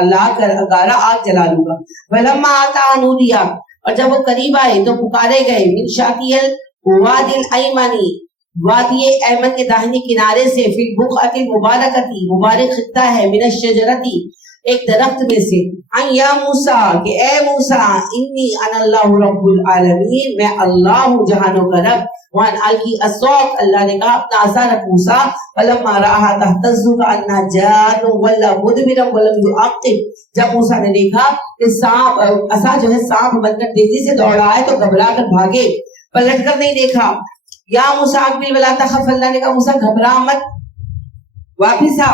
اللہ کر اگارا آگ جلا لوں گا. فلما آتا نودیا، اور جب وہ قریب آئے تو پکارے گئے، من شاطئ الوادی الایمنی، وادی ایمن کے داہنے کنارے سے، فی البقعۃ المبارکۃ، مبارک خطہ ہے، من الشجرۃ، ایک درخت میں سے، ان یا موسیٰ، کہ اے موسیٰ، انی انا اللہ رب العالمین، میں اللہ ہوں جہانوں کا رب. وان القی عصاک، اللہ نے کہا اپنا عصا رکھ موسیٰ. فلما رآها تہتز کأنها جان ولا مدبرا ولم يعقب، جب موسیٰ نے دیکھا کہ سانپ، عصا جو ہے سانپ بن کر تیزی سے دوڑا ہے تو گھبرا کر بھاگے، پلٹ کر نہیں دیکھا. یا موسیٰ اقبل ولا تخف، اللہ نے کہا موسیٰ گھبرا مت، واپس آ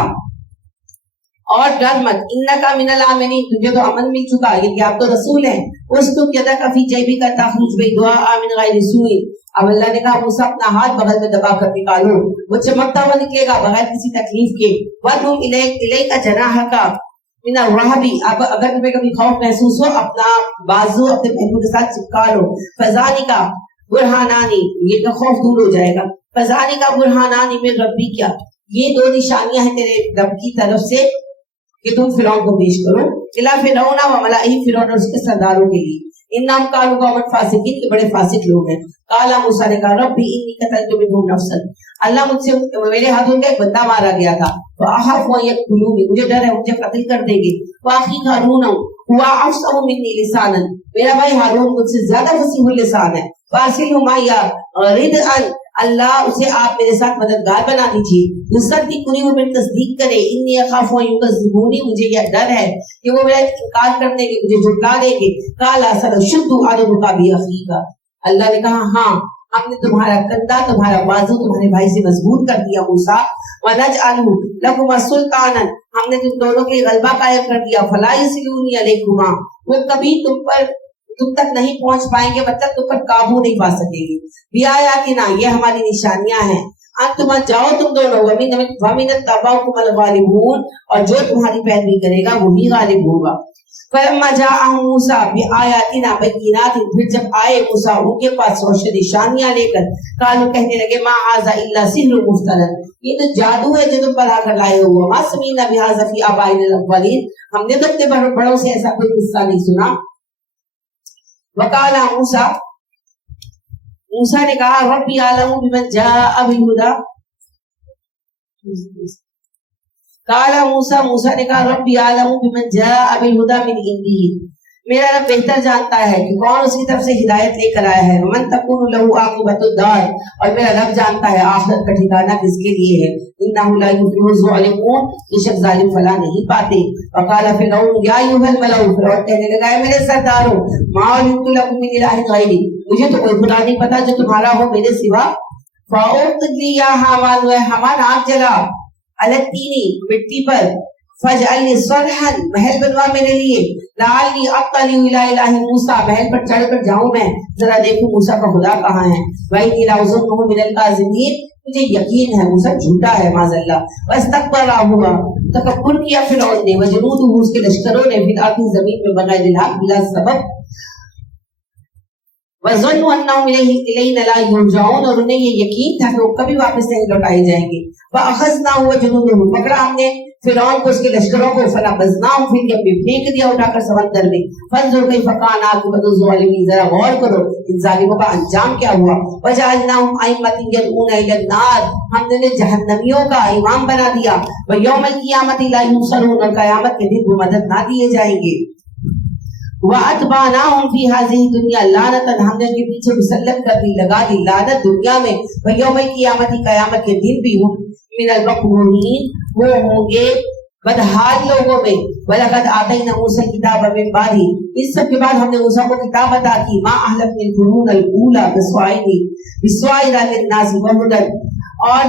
اور ڈر مت. انکا من الامنین، تجھے تو امن مل چکا، یہ کہ آپ تو رسول ہیں. اسلک یدک فی جیبک تخرج بیضاء من غیر سوء، اب اللہ نے کہا موسیٰ اپنا ہاتھ بغل میں دبا کر نکالو، وہ چمکتا ہوا نکلے گا بغیر کسی تکلیف کے. وَضْمُمْ إِلَيْكَ جَنَاحَكَ مِنَ الرَّهْبِ، اب اگر تمہیں کبھی خوف محسوس ہو اپنا بازو اپنے پہلو کے ساتھ چپکا لو. فَذَلِكَ برہانانی، یہ کا خوف دور ہو جائے گا. فَذَلِكَ برہانانی من ربک، یہ دو نشانیاں ہیں تیرے رب کی طرف سے کہ تم فرعون کو پیش کرو. الا فرعون و ملائہ، فرعون اور اس کے سرداروں کے لیے. انہم کانوا قوما فاسقین، کے بڑے فاسق لوگ ہیں. قال موسیٰ نے کہا ربی انی قتلت منهم نفسا، اللہ مجھ سے میرے ہاتھوں میں ایک بندہ مارا گیا تھا. فاخاف ان یقتلونی، مجھے ڈر ہے مجھے قتل کر دیں گے. واخی ہارون هو افصح منی لسانا، میرا بھائی ہارون مجھ سے زیادہ فصیح اللسان ہے. فارسلہ معی ردءا، اللہ اسے آپ میرے ساتھ مددگار بنا دیجیے. یصدقنی، وہ میری تصدیق کرے. انی اخاف ان یکذبونی، مجھے یہ ڈر ہے کہ وہ میرا انکار کر دیں گے، مجھے جھٹلا دیں گے. قال سنشد عضدک باخیک، اللہ نے کہا ہاں ہم نے تمہارا کندھا، تمہارا بازو تمہارے بھائی سے مضبوط کر دیا موسیٰ. ونجعل لکما سلطانا، ہم نے تم دونوں کے غلبہ قائم کر دیا. فلا یصلون علیکما، وہ کبھی تم تک نہیں پہنچ پائیں گے، مطلب تم پر قابو نہیں پا سکیں گے. بیااتنا، یہ ہماری نشانیاں ہیں. انتم، جاؤ تم دونوں. ومن اتبعکم الغالبون، اور جو تمہاری پیروی کرے گا وہی غالب ہوگا. فلما جاءهم موسیٰ بآیاتنا بینات، پھر جب آئے موسیٰ ان کے پاس روشن نشانیاں لے کر، قالوا، کہنے لگے ما ھذا الا سحر مفتری، یہ تو جادو ہے جو تم بنا کر لائے ہو. ما سمعنا بھذا فی آبائنا الاولین، ہم نے تو اپنے بڑوں سے ایسا کوئی قصہ نہیں سنا. وقال موسیٰ، موسیٰ نے کہا ربی اعلم بمن جاء بالہدی. قال موسیٰ، موسیٰ نے کہا ربی اعلم بمن جاء بالہدی من عنده، میرا رب بہتر جانتا ہے کہ کون اس کی طرف سے ہدایت لے کر آیا ہے. ومن تکون له عاقبۃ الدار، اور میرا رب جانتا ہے آخرت کا ٹھکانہ کس کے لیے ہے. انه لا یفلح الظالمون، بے شک ظالم فلاح نہیں پاتے. وقال فرعون یا ایھا الملأ، فرعون کہنے لگا اے میرے سرداروں، ما علمت لکم من الہ غیری، مجھے تو کوئی خدا نہیں پتا جو تمہارا ہو میرے سوا. فاوقد لی یا حامان، و حامان آگ جلا، التینی، مٹی پر، فاجعل لی صرحا، محل بنوا میرے لیے، لعلی اطلع الی الہ موسیٰ، محل پر چڑھ کر جاؤں میں ذرا دیکھوں موسیٰ کا خدا کہاں ہے. وانی لاظنہ من الکاذبین، مجھے یقین ہے موسیٰ جھوٹا ہے معاذ اللہ. واستکبر، ہوا تکبر کیا فرعون نے، وجنودہ، اس کے لشکروں نے، فی الارض، زمین میں، بغیر الحق، بلا سبب. وظنوا انہم الینا لا یرجعون، اور انہیں یہ یقین تھا کہ وہ کبھی واپس نہیں لوٹائے جائیں گے. فاخذناہ وجنودہ، پکڑا ہم نے فرعون کو، اس کے لشکروں کو. فنبذناہم فی الیم، پھینک دیا اٹھا کر سمندر میں. فانظر کیف کان عاقبۃ الظالمین، ذرا غور کرو ان ظالموں کا انجام کیا ہوا. وجعلناہم ائمۃ یدعون الی النار، ہم نے انہیں جہنمیوں کا امام بنا دیا. ویوم القیامۃ لا ینصرون، اور قیامت کے دن وہ مدد نہ دیے جائیں گے. وَأَتْبَعْنَاهُمْ فِي هَذِهِ الدُّنْيَا لَعْنَةً، ہم نے ان کے پیچھے مسلط کر دی، لگا دی لعنت دنیا میں. وَيَوْمَ الْقِيَامَةِ، قیامت کے دن بھی ہوں، مِنَ الْمَقْبُورِينَ، وہ ہوں گے بدحال لوگوں میں. وَلَقَدْ آتَيْنَا مُوسَى الْكِتَابَ مِن بَعْدِهِ، اس سب کے بعد ہم نے موسیٰ کو کتاب عطا کی. مَا أَهْلَكْنَا الْقُرُونَ الْأُولَىٰ بِالصَّوَاعِقِ لِلنَّاسِ وَهُدًى، اور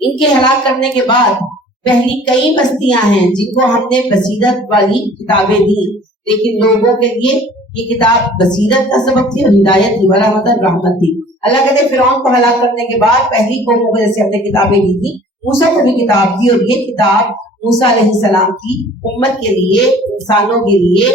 ان کے ہلاک کرنے کے بعد پہلی کئی بستیاں ہیں جن کو ہم نے بصیرت والی کتابیں دی، لیکن لوگوں کے لیے یہ کتاب بصیرت کا سبب تھی اور ہدایت کی، ورحمت رحمت تھی. اللہ کہتے ہیں فرعون کو ہلاک کرنے کے بعد پہلی قوموں کو جیسے ہم نے کتابیں دی تھی، موسیٰ کو بھی کتاب دی، اور یہ کتاب موسیٰ علیہ السلام کی امت کے لیے، انسانوں کے لیے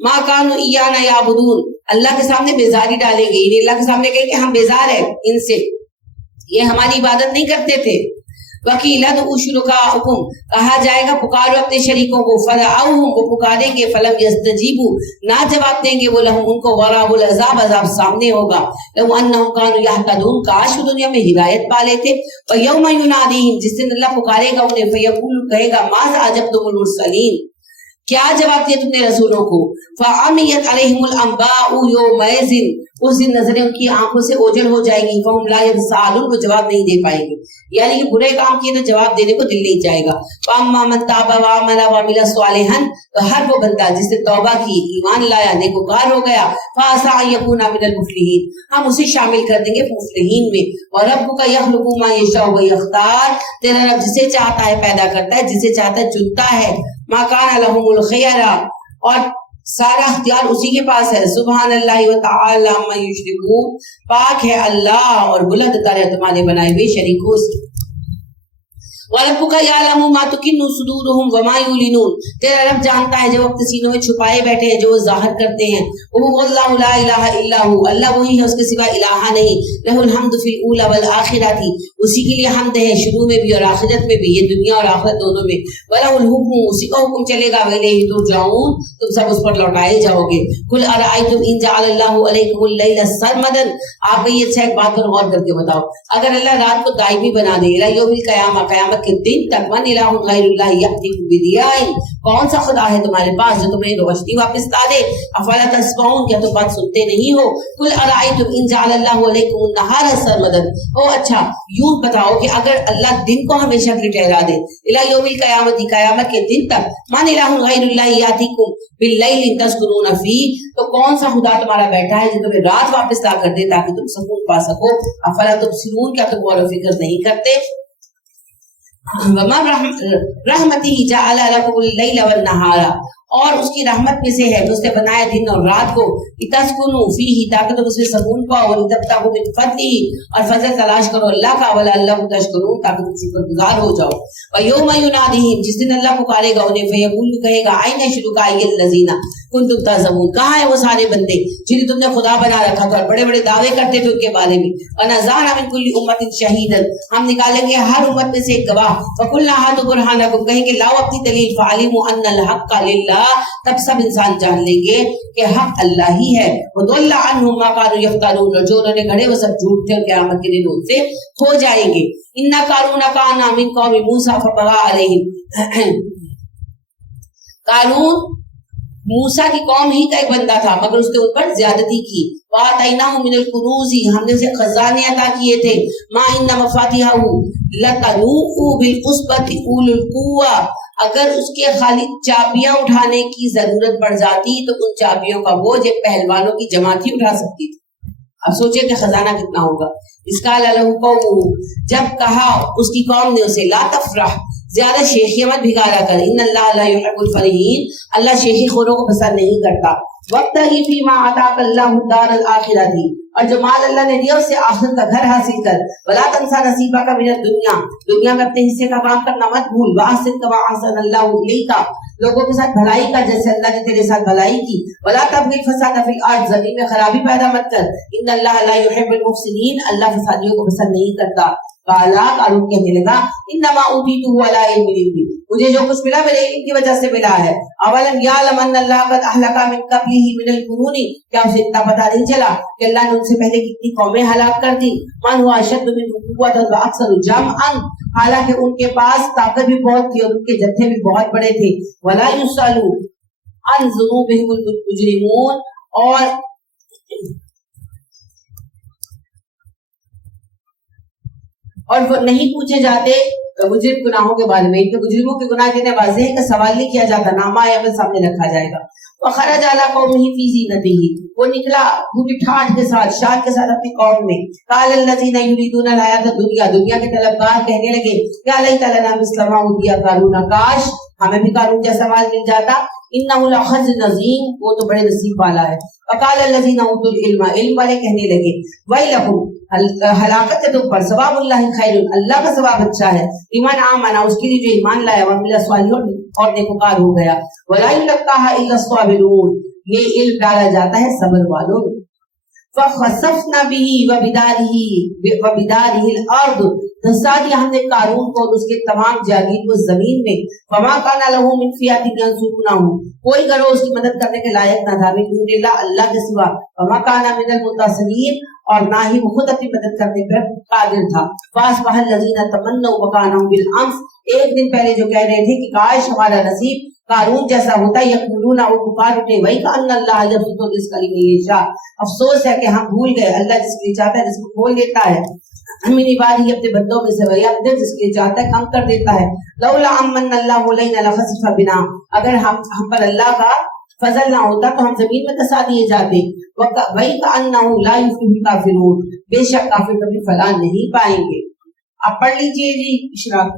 ما کانوا ایانا یعبدون، اللہ کے سامنے بیزاری ڈالیں گے، یعنی اللہ کے سامنے کہیں کہ ہم بیزار ہیں ان سے، یہ ہماری عبادت نہیں کرتے تھے۔ وَقِيلَ ادْعُوا شُرَكَاءَكُمْ، کہا جائے گا پکارو اپنے شریکوں کو، فَدَعَوْهُمْ، وہ پکاریں گے، فَلَمْ يَسْتَجِيبُوا، نہ جواب دیں گے وہ لَهُمْ ان کو، وَرَاءَ الْعَذَابَ، عذاب سامنے ہوگا، لَوْ أَنَّهُمْ كَانُوا يَهْتَدُونَ، کاش وہ دنیا میں ہدایت پا لیتے۔ وَيَوْمَ يُنَادِيهِمْ، جس دن اللہ پکارے گا انہیں، فَيَقُولُ، کہے گا، مَاذَا أَجَبْتُمُ الْمُرْسَلِينَ، کیا جواب دیا تم نے رسولوں کو؟ فَعَمِيَتْ عَلَيْهِمُ الْأَنْبَاءُ يَوْمَئِذٍ، اس دن نظریں ان کی آنکھوں سے اوجھل ہو جائیں گی، فَهُمْ لَا يَتَسَاءَلُونَ، وہ جواب نہیں دے پائیں گے، یعنی کہ برے کام کیے تو جواب دینے کو دل نہیں جائے گا۔ فَأَمَّا مَن تَابَ وَآمَنَ وَعَمِلَ صَالِحًا، تو ہر وہ بندہ جس نے توبہ کی، ایمان لایا، نیکوکار ہو گیا، فَعَسَىٰ أَن يَكُونَ مِنَ الْمُفْلِحِينَ، ہم اسے شامل کر دیں گے مفلحین میں۔ وَرَبُّكَ يَخْلُقُ مَا يَشَاءُ وَيَخْتَارُ، تیرا رب جسے چاہتا ہے پیدا کرتا ہے، جسے چاہتا ہے چنتا ہے۔ مَا كَانَ لَهُمُ الْخِيَرَةُ، اور سارا اختیار اسی کے پاس ہے۔ سبحان اللہ وتعالی عما یشرکون، پاک ہے اللہ اور بلند تر ہے تمہارے بنائے ہوئے شریکوں سے۔ وَرَبُّكَ يَعْلَمُ مَا تُكِنُّ صُدُورُهُمْ وَمَا يُعْلِنُونَ، تیرا رب جانتا ہے جو وقت سینوں میں چھپائے بیٹھے ہیں، جو وہ ظاہر کرتے ہیں۔ وَهُوَ اللَّهُ لَا إِلَٰهَ إِلَّا هُوَ، اللہ وہی ہے، اس کے سوا الہ نہیں۔ لَهُ الْحَمْدُ فِي الْأُولَىٰ وَالْآخِرَةِ، اسی کے لیے حمد ہے شروع میں بھی اور آخرت میں بھی، یہ دنیا اور آخرت دونوں میں۔ وَلَهُ الْحُكْمُ، اسی کا حکم چلے گا، وَإِلَيْهِ تُرْجَعُونَ، تم سب اس پر لوٹائے جاؤ گے۔ قُلْ أَرَأَيْتُمْ إِن جَعَلَ اللَّهُ عَلَيْكُمُ اللَّيْلَ سَرْمَدًا، آپ یہ اچھا ایک بات پر غور کر کے بتاؤ، اگر اللہ رات کو دائمی بنا دے، إِلَىٰ يَوْمِ الْقِيَامَةِ، قیامت کے دن تک، من الہ غیر اللہ یأتیکم بضیاء، کون سا خدا ہے تمہارے پاس جو تمہیں روشنی واپس لا دے؟ افلا تسمعون، کیا تم بات سنتے نہیں ہو؟ قل ارأیتم ان جعل اللہ علیکم النہار سرمدا، او اچھا یوں بتاؤ کہ اگر اللہ دن کو ہمیشہ کے لیے ٹھہرا دے، الی یوم القیامت، قیامت کے دن تک، من الہ غیر اللہ یأتیکم باللیل تسکنون فیہ، تو کون سا خدا تمہارا بیٹھا ہے جو تمہیں رات واپس لا کر دے تاکہ تم سکون پا سکو؟ افلا تبصرون، کیا تم غور و فکر نہیں کرتے؟ وَمَن رَحْمَتِهِ جَعَلَ لَكُمُ اللَّيْلَ وَالنَّهَارَ، اور اس کی رحمت میں سے ہے کہ اس نے بنایا دن اور رات کو، لِتَسْكُنُوا فِيهِ، تاکہ تم اس میں سکون پاؤ، وَلِتَبْتَغُوا مِن فَضْلِهِ، اور فضل تلاش کرو اللہ کا، وَلَعَلَّكُمْ تَشْكُرُونَ، تاکہ تم شکر گزار ہو جاؤ۔ وَيَوْمَ يُنَادِيهِمْ، جس دن اللہ پکارے گا انہیں، فَيَقُولُ، کہے گا، أَيْنَ شُرَكَائِيَ الَّذِينَ كُنتُمْ تَزْعُمُونَ، کہاں ہیں وہ سارے بندے جنہیں تم نے خدا بنا رکھا تھا اور بڑے بڑے دعوے کرتے تھے ان کے بارے میں۔ وَنَزَعْنَا مِن كُلِّ أُمَّةٍ شَهِيدًا، ہم نکالیں گے ہر امت میں سے ایک گواہ۔ فَقُلْنَا هَاتُوا بُرْهَانَكُمْ، کہیں گے لاؤ اپنی دلیل۔ فَعَلِمُوا أَنَّ الْحَقَّ لِلَّهِ، تب سب انسان جان لیں گے کہ حق اللہ ہی ہے۔ وَضَلَّ عَنْهُمْ مَا كَانُوا يَفْتَرُونَ، اور جو انہوں نے گھڑے وہ سب جھوٹ تھے، اور قیامت کے دن ان سے کھو جائیں گے۔ إِنَّ قَارُونَ كَانَ مِن قَوْمِ مُوسَىٰ فَبَغَىٰ عَلَيْهِمْ، قارون موسیٰ کی قوم ہی کا ایک بندہ تھا مگر اس نے ان پر زیادتی کی۔ وَآتَيْنَاهُ مِنَ الْكُنُوزِ، ہم نے اسے خزانے عطا کیے تھے۔ مَا إِنَّ مَفَاتِحَهُ لَتَنُوءُ بِالْعُصْبَةِ أُولِي الْقُوَّةِ، اگر اس کے خالی چابیاں اٹھانے کی ضرورت پڑ جاتی تو ان چابیوں کا بوجھ ایک پہلوانوں کی جماعت ہی اٹھا سکتی تھی۔ اب سوچیں کہ خزانہ کتنا ہوگا۔ اس کا جب کہا اس کی قوم نے اسے، لا تفرح، زیادہ شیخی مت بھگارا کر، ان اللہ لا يحب الفرحین، اللہ شیخی خوروں کو پسند نہیں کرتا۔ وابتغ فیما آتاک اللہ الدار الآخرۃ، اور جو مال اللہ نے دیا اس سے آخرت کا گھر حاصل کر۔ ولا تنسى نصیبک من الدنیا، دنیا میں اپنے حصے کا کام کرنا مت بھول۔ واحسن کما احسن اللہ الیک، لوگوں کے ساتھ بھلائی کا جیسے اللہ نے تیرے ساتھ بھلائی کی۔ ولا تبغ الفساد فی الارض، زمین میں خرابی پیدا مت کر۔ ان اللہ لا يحب المفسدین، اللہ فسادیوں کو پسند نہیں کرتا۔ قالا، قارون کہنے لگا، انما اوتیتہ علی علم عندی، مجھے جو کچھ ملا میرے علم کی وجہ سے ملا ہے۔ اولم یعلم ان اللہ قد اہلک من قبلہ من القرون، کیا اسے اتنا پتہ نہیں چلا کہ اللہ نے ان سے پہلے کتنی قومیں ہلاک کر دی۔ من هو اشد منہ قوۃ واکثر جمعا، حالانکہ ان کے پاس طاقت بھی بہت تھی اور ان کے جتھے بھی بہت بڑے تھے۔ ولا یسأل عن ذنوبهم المجرمون، اور وہ نہیں پوچھے جاتے مجرم گناہوں کے بارے میں، ان کے مجرموں کے گناہ اتنے واضح ہیں کہ سوال نہیں کیا جاتا، نامہ عمل سامنے رکھا جائے گا۔ وخرج علی قومہ فی زینتہ، وہ نکلا پوری ٹھاٹ کے ساتھ، شان کے ساتھ اپنی قوم میں۔ قال الذین یریدون الحیاۃ الدنیا، دنیا کے طلبگار کہنے لگے، یا لیت لنا مثل ما اوتی قارون، کاش ہمیں بھی قارون جیسا مال مل جاتا۔ انہ لحظ عظیم، وہ تو بڑے نصیب والا ہے۔ وقال الذین اوتوا العلم، علم والے کہنے لگے، ویلکم، ہلاکت ہے تم پر، ثواب اللہ خیر، اللہ کا ثواب اچھا ہے، ایمان آمن، اس کے لیے جو ایمان لایا، وعمل صالحا، اور نیکوکار ہو گیا۔ ولا یلقاها الا الصابرون، یہ علم ڈالا جاتا ہے صبر والوں میں. فَخَسَفْنَا بِهِ وَبِدَارِهِ الْأَرْضُ دھسا دیا ہم نے قارون کو اور اس کے تمام جاگیر کو زمین میں. فَمَا كَانَ لَهُ مِنْ فِئَةٍ يَنْصُرُونَهُ کوئی گروہ اس کی مدد کرنے کے لائق نہ تھا. مِنْ دُونِ اللَّهِ اللہ کے سوا. وَمَا كَانَ مِنَ الْمُنتَصِرِينَ اور نہ ہی وہ خود اپنی مدد کرنے پر قادر تھا. فَأَصْبَحَ الَّذِينَ تَمَنَّوْا مَكَانَهُ بِالْأَمْسِ ایک دن پہلے جو کہہ رہے تھے کہ کاش ہمارا نصیب قارون جیسا ہوتا. یقولون اور پکار اٹھے وہی کہ ان اللہ یبسط الرزق لمن یشاء افسوس ہے کہ ہم بھول گئے اللہ جس کے لیے چاہتا ہے رزق کھول دیتا ہے. من عبادی اپنے بندوں میں سے ویقدر جس کے لیے چاہتا ہے کم کر دیتا ہے. لولا امن اللہ علینا لخسف بنا اگر ہم پر اللہ کا فضل نہ ہوتا تو ہم زمین میں دسا دیے جاتے. وہی کہ انہ لا یفلح الکافرون بے شک کافر کبھی فلاح نہیں پائیں گے. آپ پڑھ لیجئے جی اشراق.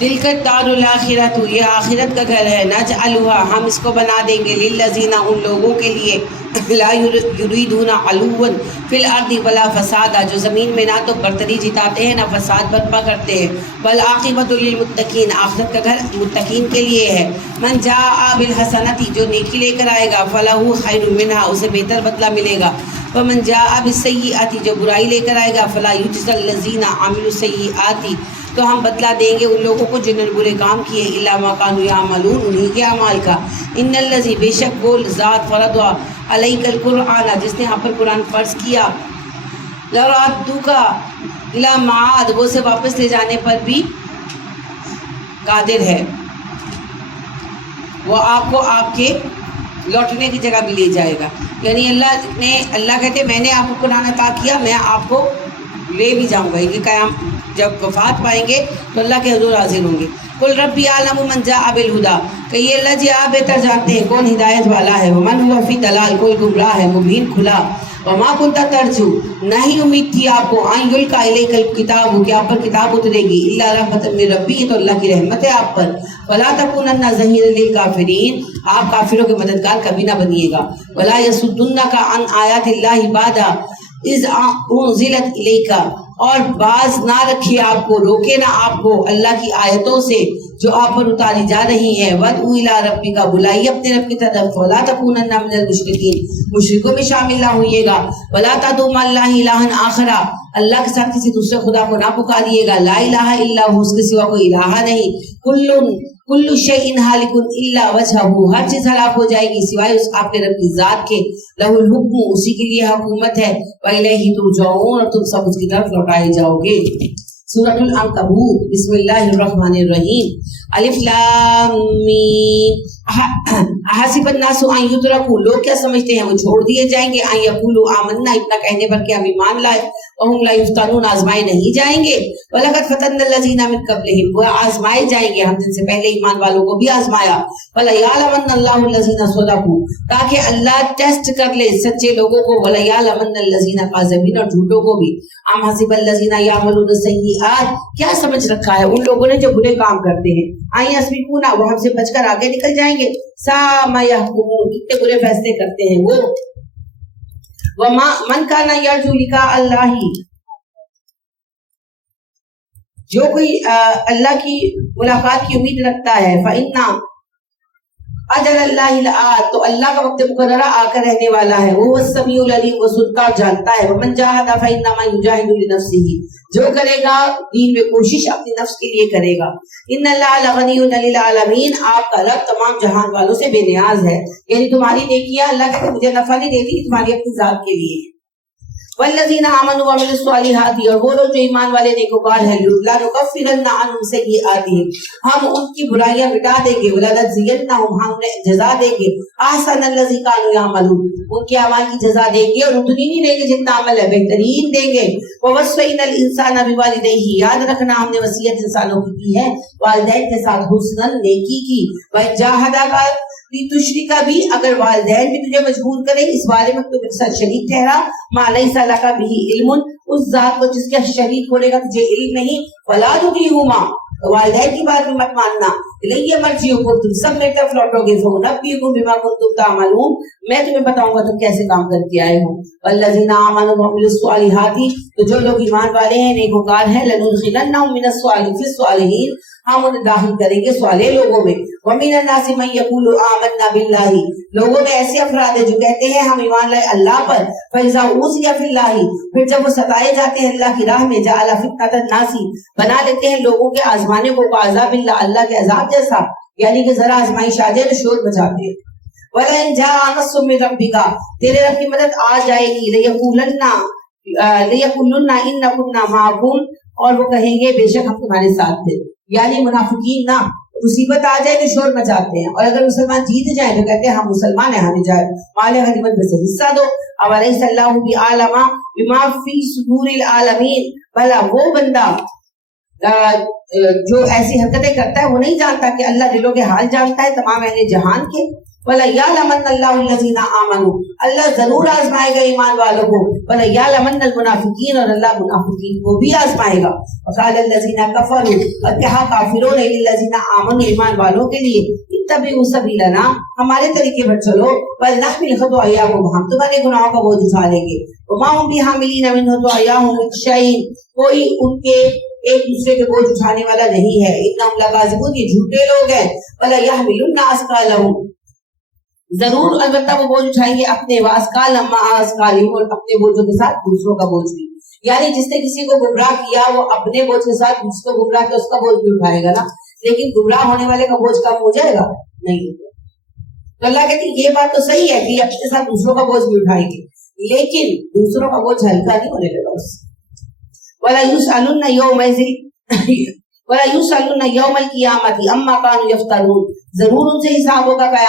تلک الدار الاخرۃ یہ آخرت کا گھر ہے. نجعلھا ہم اس کو بنا دیں گے للذین ان لوگوں کے لیے لا یریدون علوا فی الارض ولا فسادا جو زمین میں نہ تو برتری جتاتے ہیں نہ فساد برپا کرتے ہیں. والعاقبۃ للمتقین آخرت کا گھر متقین کے لیے ہے. من جاء بالحسنۃ جو نیکی لے کر آئے گا فلہ خیر منھا اسے بہتر بدلہ ملے گا. ومن جاء بالسیئۃ جو برائی لے کر آئے گا فلا یجزی الذین عملوا السیئات تو ہم بدلہ دیں گے ان لوگوں کو جنہوں نے برے کام کیے. الا ما كانوا يعملون انہی کے اعمال کا. ان الذی بے شک وہ ذات فرض علیک القرآن جس نے آپ پر قرآن فرض کیا. لرادوک الی معاد وہ سے واپس لے جانے پر بھی قادر ہے. وہ آپ کو آپ کے لوٹنے کی جگہ بھی لے جائے گا. یعنی اللہ کہتے میں نے آپ کو قرآن عطا کیا میں آپ کو لے بھی جاؤں گا. یہ قیام جب وفات پائیں گے تو اللہ کے حضور حاضر ہوں گے. قل ربی اعلم من جاء بالہدی کہیے اللہ جی آپ بہتر جانتے ہیں کون ہدایت والا ہے. ومن هو فی ضلال کوئی گمراہ ہے مبین کھلا. وما کنت ترجو نہیں امید تھی آپ کو ان یلقی الیک الکتاب کہ آپ پر کتاب اترے گی الا رحمۃ من ربی تو اللہ کی رحمت ہے آپ پر. ولا تکونن ظہیرا للکافرین آپ کافروں کے مددگار کبھی نہ بنیے گا. ولا یصدنک عن آیات اللہ بعد اذ انزلت الیک اور باز نہ رکھے آپ کو روکے نہ آپ کو اللہ کی آیتوں سے جو آپ پر اتاری جا رہی ہیں. وَادْعُ إِلَىٰ رَبِّكَ بلائیے اپنے رب کی طرف. وَلَا تَكُونَنَّ مِنَ الْمُشْرِكِينَ مشرکوں میں شامل نہ ہوئیے گا. وَلَا تَدْعُوا مَعَ اللَّهِ إِلَٰهًا آخَرَ اللہ کے ساتھ کسی دوسرے خدا کو نہ پکاریے گا. لا الہ الا ہو اس کے سوا کوئی الہ نہیں. کل شیء ہالک الا وجہہ ہر چیز ہلاک ہو جائے گی سوائے اس آپ کے رب کی ذات کے. لہ الحکم اسی کے لیے حکومت ہے. وإلیہ ترجعون اور تم سب اس کی طرف لوٹائے جاؤ گے. سورۃ العنکبوت بسم اللہ الرحمن الرحیم. الف لام میم. احسب الناس ان یترکوا لوگ کیا سمجھتے ہیں وہ چھوڑ دیے جائیں گے. ان یقولوا آمنا اتنا کہنے پر کہ ہم ایمان لائے. وهم لا یفتنون آزمائے نہیں جائیں گے. ولقد فتنا الذین من قبلہم وہ آزمائے جائیں گے ہم جن سے پہلے ایمان والوں کو بھی آزمایا. ولیعلمن اللہ الذین صدقوا تاکہ اللہ ٹیسٹ کر لے سچے لوگوں کو. ولیعلمن الذین کاذبین اور جھوٹوں کو بھی. ام حسب الذین یعملون السیئات کیا سمجھ رکھا ہے ان لوگوں نے جو برے کام کرتے ہیں. آئیں یسبقونا وہ ہم سے بچ کر آگے نکل جائیں گے. ساء ما یحکمون کتنے برے فیصلے کرتے ہیں وہ. وما من کان یرجو لقاء اللہ جو کوئی اللہ کی ملاقات کی امید رکھتا ہے. فإن اجل اللہ لآت تو اللہ کا وقت مقررہ آ کر رہنے والا ہے. وہ السمیع العلیم وہ سنتا جانتا ہے. ومن جاہد فإنما یجاہد لنفسہ جو کرے گا دین میں کوشش اپنی نفس کے لیے کرے گا. ان اللہ لغنی عن العالمین آپ کا رب تمام جہان والوں سے بے نیاز ہے. یعنی تمہاری نیکیاں اللہ کہتے مجھے نفع نہیں دیتی تمہاری اپنی ذات کے لیے. والذین آمنوا وعملوا الصالحات اور وہ لوگ جو ایمان والے نیکوکار ہیں. لنکفرن عنہم سیئاتہم ہم ان کی برائیاں مٹا دیں گے. ولنجزینہم ہم انہیں جزا دیں گے. احسن الذی کانوا یعملون ان کے اعمال کی جزا دیں گے اور اتنی نہیں دیں گے جتنا عمل ہے بہترین دیں گے. ووصینا الانسان بوالدیہ یاد رکھنا ہم نے وصیت انسانوں کی ہے والدین کے ساتھ حسنا نیکی کی. وجاہداک تشریکا بھی اگر والدین بھی تجھے مجبور کرے اس بارے میں تو میرے ساتھ شریک ٹھہرا. ما لیس لک به علم اس ذات کو جس کے شریک ہونے کا تجھے علم نہیں. ولا تطیعہما والدین کی بات بھی مت ماننا. الیہ مرجعکم تم سب میری طرف لوٹو گے. فانبئکم بما کنتم تعملون میں تمہیں بتاؤں گا تم کیسے کام کر کے آئے ہو. والذین آمنوا وعملوا الصالحات تو جو لوگ ایمان والے ہیں نیکوکار ہیں. لندخلنہم من الصالحین ہم انہیں داخل کریں گے صالح لوگوں میں. وَمِنَ النَّاسِ مَن يَقُولُ آمَنَّا بِاللَّهِ, لوگوں میں ایسے افراد ہیں جو کہتے ہیں ہم ایمان لائے اللہ پر. فَإِذَا أُوذِيَ فِي اللَّهِ, پھر جب وہ ستائے جاتے ہیں اللہ کی راہ میں, جَعَلَ فِتْنَةَ النَّاسِ, بنا لیتے ہیں لوگوں کے آزمانے کو عذاب اللہ, اللہ کے عذاب جیسا, یعنی کہ ذرا آزمائش آ جائے تو شور مچاتے ہیں. وَلَئِن جَاءَ نَصْرٌ مِّن رَّبِّكَ, تیرے رب کی مدد آ جائے گی. لَيَقُولُنَّ إِنَّا كُنَّا مَعَكُمْ, اور وہ کہیں گے بے شک ہم تمہارے ساتھ تھے. یعنی منافقین نا مصیبت آ جائے تو شور مچاتے ہیں, اور اگر مسلمان جیت جائیں تو کہتے ہیں ہم مسلمان ہیں, ہمیں جائے مال غنیمت میں سے حصہ دو. اولیس اللہ بعالم بما فی صدور العالمین, بھلا وہ بندہ جو ایسی حرکتیں کرتا ہے وہ نہیں جانتا کہ اللہ دلوں کے حال جانتا ہے تمام اہل جہان کے. وَلَيَعْلَمَنَّ اللَّهُ الَّذِينَ آمَنُوا, اللہ ضرور آزمائے گا ایمان والوں کو. وَلَيَعْلَمَنَّ الْمُنَافِقِينَ, اور اللہ منافقین کو بھی آزمائے گا. وَقَالَ الَّذِينَ كَفَرُوا, اور کہا کافروں نے لِلَّذِينَ آمَنُوا, ایمان والوں کے لیے, اتَّبِعُوا سَبِيلَنَا, ہمارے طریقے پر چلو. وَلْنَحْمِلْ خَطَايَاكُمْ, ہم تمہارے گناہوں کا بوجھ اٹھا لیں گے. وَمَا هُمْ بِحَامِلِينَ مِنْ خَطَايَاهُمْ مِنْ شَيْءٍ, کوئی ان کے ایک دوسرے کے بوجھ اٹھانے والا نہیں ہے. إِنَّهُمْ لَكَاذِبُونَ, یہ جھوٹے لوگ ہیں. وَلَيَحْمِلُنَّ أَثْقَالَهُمْ, ضرور البتہ وہ بوجھ اٹھائیں گے اپنے, واسکال اما اسکالیم, اور اپنے بوجھوں کے ساتھ دوسروں کا بوجھ بھی. یعنی جس نے کسی کو گمراہ کیا وہ اپنے بوجھ کے ساتھ جس کو گمراہ کیا اس کا بوجھ بھی اٹھائے گا نا, لیکن گمراہ ہونے والے کا بوجھ کم ہو جائے گا نہیں. تو اللہ کہتے ہیں یہ بات تو صحیح ہے کہ اپنے ساتھ دوسروں کا بوجھ بھی اٹھائیں گے, لیکن دوسروں کا بوجھ ہلکا نہیں ہونے لگا اس. وَلَا يُسْأَلُنَّ يَوْمَ الْقِيَامَةِ عَمَّا كَانُوا يَفْتَرُونَ, ضرور ان سے حساب ہوگا